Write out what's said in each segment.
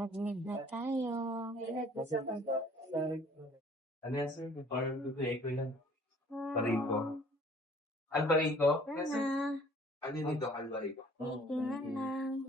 Mag-meet na tayo. Ano yan, sir? Parang echo yan. Bariko. Albariko? Yes, sir. Ano dito, Albariko? Meeting na lang.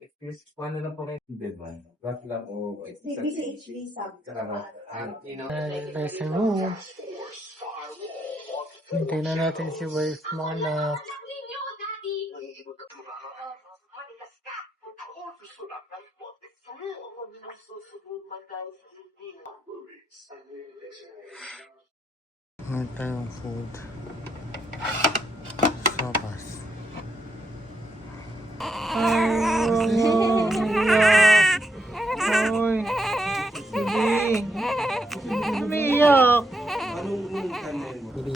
Excuse, paano lang po kayo? Diba? Rat lang o... Tayo sa room. Hintayin na natin si wife mo na. Meron tayong food. Sopas. Oy! Sige! Umiyak! Baby.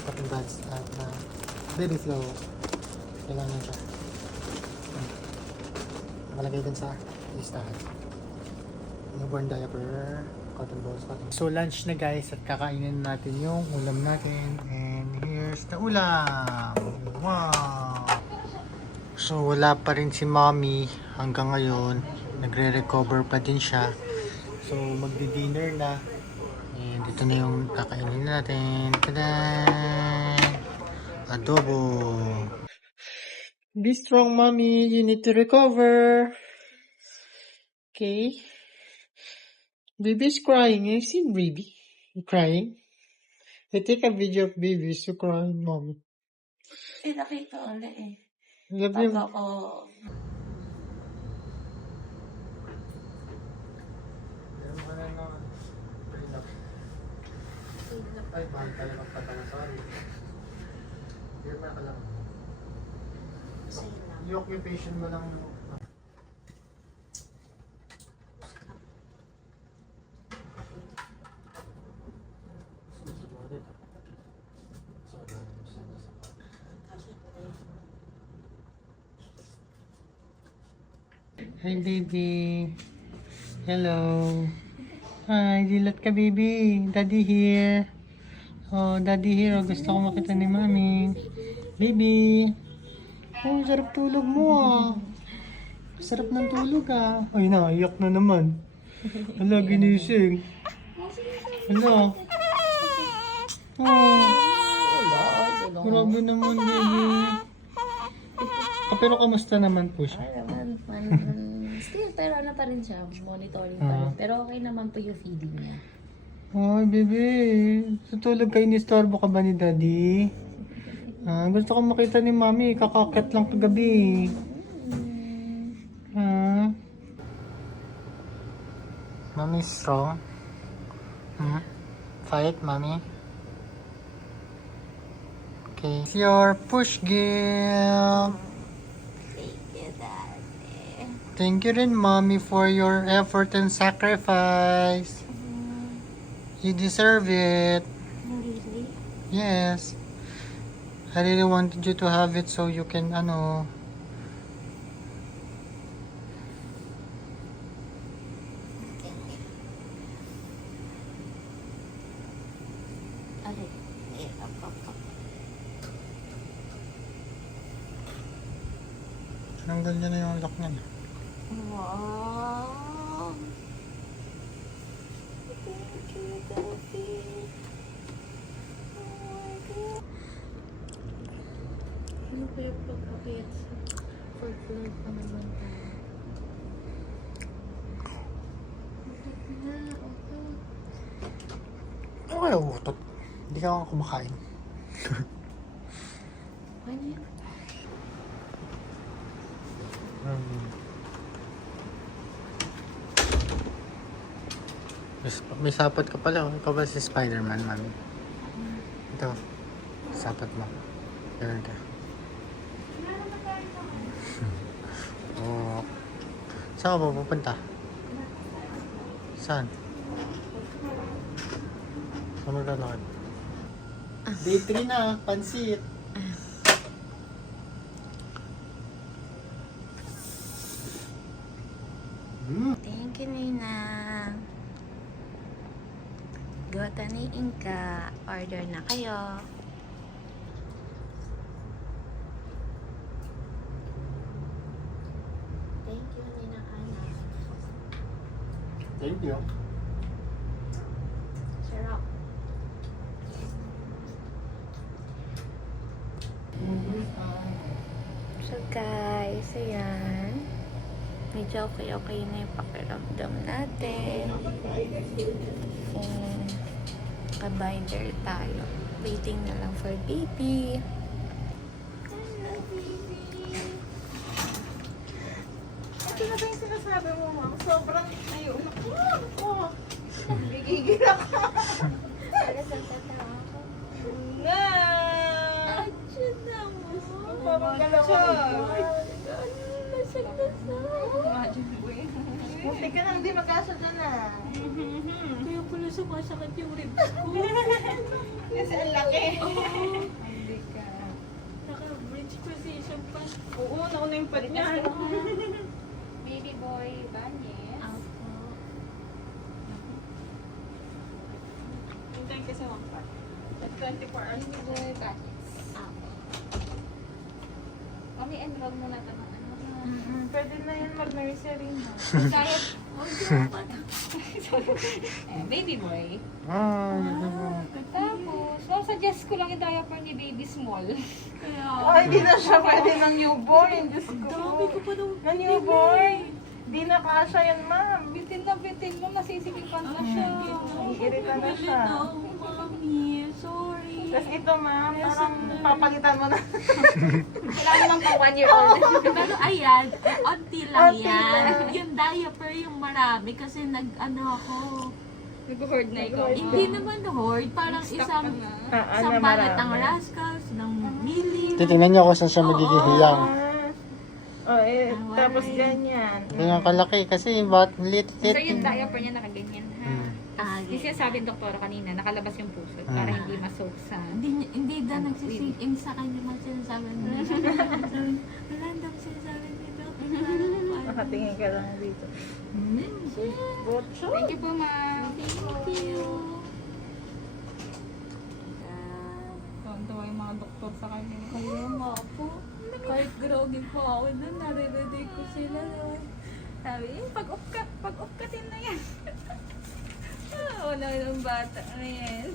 Kapag bad start na. Baby flow. Kailangan siya. Malagay din sa listahan. Newborn diaper. Cotton balls. So lunch na guys at kakainin natin yung ulam natin. And here's the ulam. Wow! So wala pa rin si mommy hanggang ngayon. Nagre-recover pa din siya. So magdi-dinner na. And ito na yung kakainin natin. Tada! Adobo. Be strong, mommy. You need to recover. Okay. Baby's crying. You see baby? You crying? I take a video of babies who crying, mommy. Nakita ko na eh. Love you. Ako. Ay, mahal tayo magpatanga. Sorry. Hirma ka lang. Yung occupation mo lang. Hi baby. Hello. Hi, dilat ka baby. Daddy here. Oh, daddy here. Oh, gusto ko makita ni mami. Baby. Oh, sarap tulog mo ah. Sarap ng tulog ah. Ay, naiyak na naman. Hala, ginising. Hala. Oh. Grabe naman baby. Pero kamusta naman po siya? Still, pero ano pa rin siya, monitoring pa rin. Pero okay naman po yung feeding niya. Ay, baby. Tutulog kayo ni Storbo ka ba ni Daddy? Gusto ko makita ni Mami. Kakakit lang kagabi. Mami strong? Fight, Mami? Okay. It's your push girl. Thank you rin, Mommy, for your effort and sacrifice. You deserve it. Really? Yes. I really wanted you to have it so you can, Tanggal niya na yung lock niya. Wow! Thank you, Daddy. Oh my God. Ano pa yung pagkakit sa fourth floor pa naman tayo? Okay, utot. Hindi ka ako kumakain. Ano yan? May sapat ka pala. Ikaw ba si Spider-Man, Mami? Ito. Sapat mo. Ganun ka. Oh. Saan ka ba pupunta? Saan? Saan maglalakad? Day 3 na. Pansit. Thank you, Ninang. Gota ni Inka. Order na kayo. Thank you. Sarap. So guys, ayan. Medyo okay na yung pakiramdam natin. And ka-binder tayo. Waiting na lang for baby. Hello, baby. Ito na ba yung sinasabi mo, ma'am? Sobrang ayun ako. Gigigil ako. Para sa tatawa ko. Na! Action na mo. Parang galawang. Buti ka nang di mag-asa dyan ah. Kaya pala sumasakit yung ribs ko. Kasi ang laki. Hindi ka. Naka-bridge position pa. Oo, nauna yung pat niya. Baby boy, Banyes. Hintayin kasi ang pat. At 24 hours. Baby boy, Banyes. Mami, enroll mo na ito ng ano. Pwede na yan mag-nursery na. Diet. Baby boy. Tapos, suggest ko lang yung diaper ni baby small. Ay, hindi na siya pwede ng newborn. Diyos ko. Dami ko pa daw. Na newborn. Di na kasha yan, ma'am. Bitin na bitin mo, nasisikipan na siya. Irita na siya. Mami, sorry. Tapos ito, ma'am, parang papalitan mo na. Kailangan lang pa 1 year old. Pero ayan, onti lang Onti yan. lang. Yung diaper yung marami kasi nag-ano ako. Nag-hoard na ikaw. Hindi naman hoard, parang isang Ano, balat ng Rascals, ng Mili. Titingnan niyo kung saan siya magigihiyang. Oh, eh, tapos ganyan. Ganyan kalaki kasi bat lit. So yung diaper niya nakaganyan ha. Ah, Yung sinasabi ng doktora kanina, nakalabas yung puso para hindi ma-soak sa... hindi daw nagsisink sa kanya mga sinasabi niya. Sabi, wala daw sinasabi nito. Nakatingin ka lang dito. Botso? Thank you po, ma'am. Thank you. Tawa yung mga doktor sa kanya. Kaya nga po. Kahit groggy po ako doon, naririnig ko sila. Sabi, pag-upkatin na yan. Una ng bata na yan.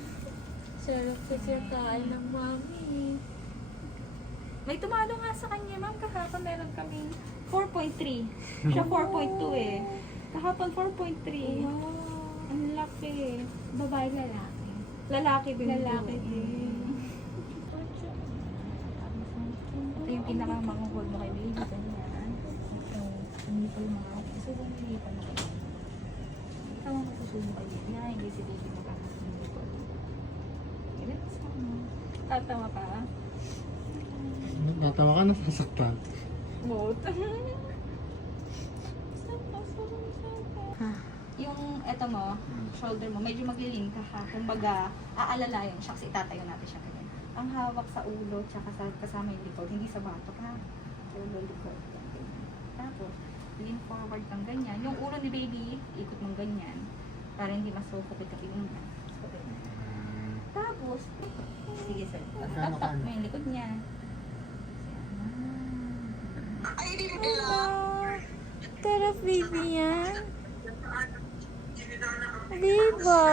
Sarap kasi kain ng mami. May tumalo nga sa kanya, ma'am. Kahapon meron kaming 4.3. Siya 4.2 eh. Kahapon 4.3. Wow. Ang laki. Babae lalaki. Lalaki din. Lalaki din. Ito yung pinaka-manguhod mo kay baby. Ganyan. Ito. Hindi pa yung mga... Kasi hindi pa na. Ito ang masusunod kay baby. Yan, hindi si baby makakasunod ko. Ganyan sa mo. Tatawa pa. Natawa ka, nasasaktan. Mood. Yung eto mo, shoulder mo, medyo maglilin ka ha. Kumbaga, aalala yun siya kasi itatayo natin siya ganyan. Ang hawak sa ulo, tsaka sa kasama yung likod, hindi sa batok ha. Ulo, likod. Ganyan. Tapos, lean forward kang ganyan. Yung ulo ni baby, ikot mong ganyan. Para hindi masufocate ka pinungan. So, ganyan. Tapos, sige sir. Tatak mo yung likod niya. Tara, baby yan. Diba?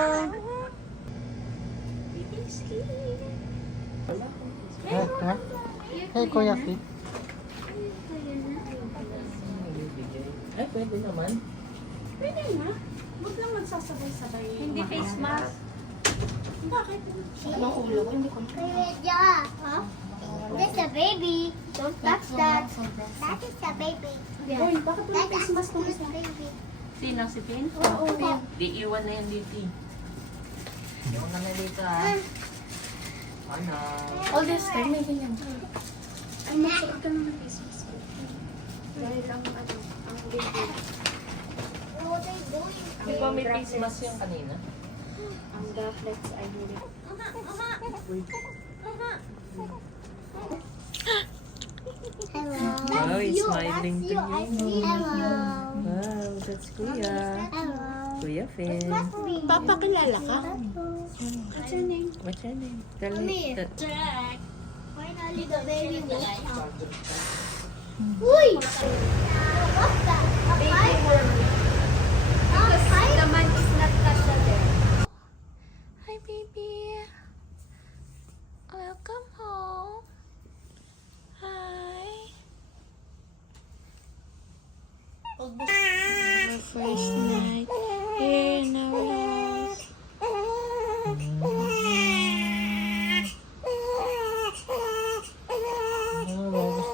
Hey, Kuya Fit. Ay, pwede naman. Pwede na. Huwag lang magsasabay-sabay. Hindi face mask. Bakit? Anong ulo ko? Hindi ko. Yeah, huh? That's a baby. Don't touch that. That is a baby. Boy, bakit may face mask That is a baby. Sino si Pin? Oo. Di iwan na yan dito. Iwan na na dito ha. Ano? All this time, may ganyan. Ay, Magsuot ka naman face mask. Dahil ang baby. what are you doing? Di ba may face mask yung kanina? Ang reflex ay hindi. Hello. Wow, That's he's you. smiling That's to you. I see. Hello. Wow, that's Kuya. Hello. Kuya Finn. Must be. Papakilala ka? What's your name? What's your name? Tell Mommy. me. Jack. Finally, the baby was out. Uy! What's that? A spider? A spider?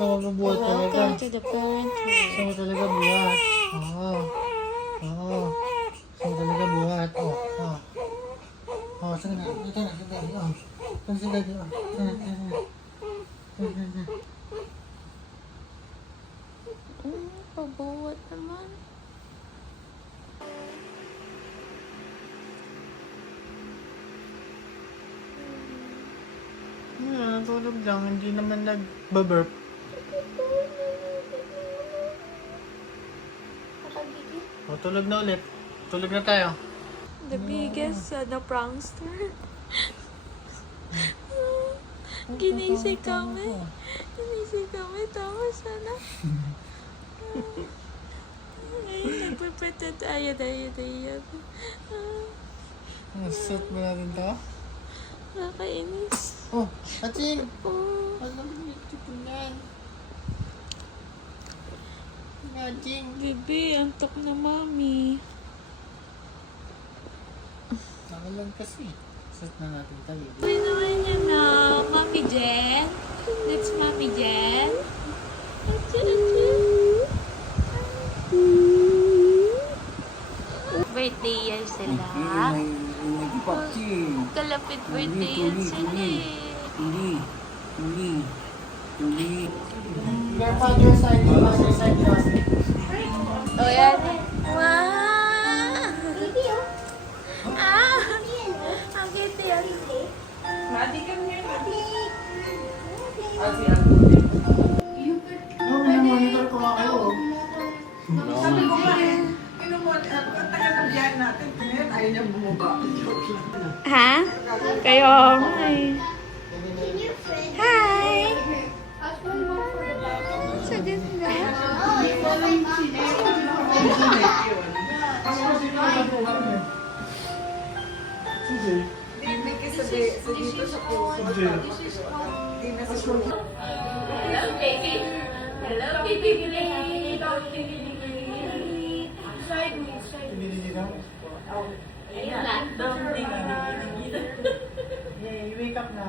mabubuhat talaga. Welcome to the parenthood. Gusto mo talaga buhat. Oo. Oo. Gusto mo talaga buhat. Oo. Oo. Oo, sige na. Dito na, dito na. Oo. Dito na, dito na. Pabuhat naman. Natulog lang. Hindi naman nag-burp. O, tulog na ulit. Tulog na tayo. The biggest prankster. Ginising kami. Ginising kami. Tapos sana. Ngayon, nagpipretend. Ayan. Suit mo natin to. Nakakainis. Oh, Atin! Oh. Alam mo ito yan. Atin! Bibi, antok na mami. Nakalag kasi. Suit na natin tayo. Ano naman yan na? Mami Jen? That's Mami Jen? Birthday yan sila. Kalapit birthday yan sila eh. Grandfather side, mother side, Josie. O yan. Wow! Ah! Ang cute yan. Madi ka niya. No, minamonitor ko nga kayo. Sabi ko nga eh. Ang tagal ng biyahe natin. Ngayon, ayaw niya bumaba. Joke lang. Ha? Kayo nga eh. Hi! Sa ganda. Sige. Hindi kasi sa dito sa puso. Hindi na sa puso. Hello, baby. Hello, baby. Pinili ka? Ayun lang. Yay, wake up na.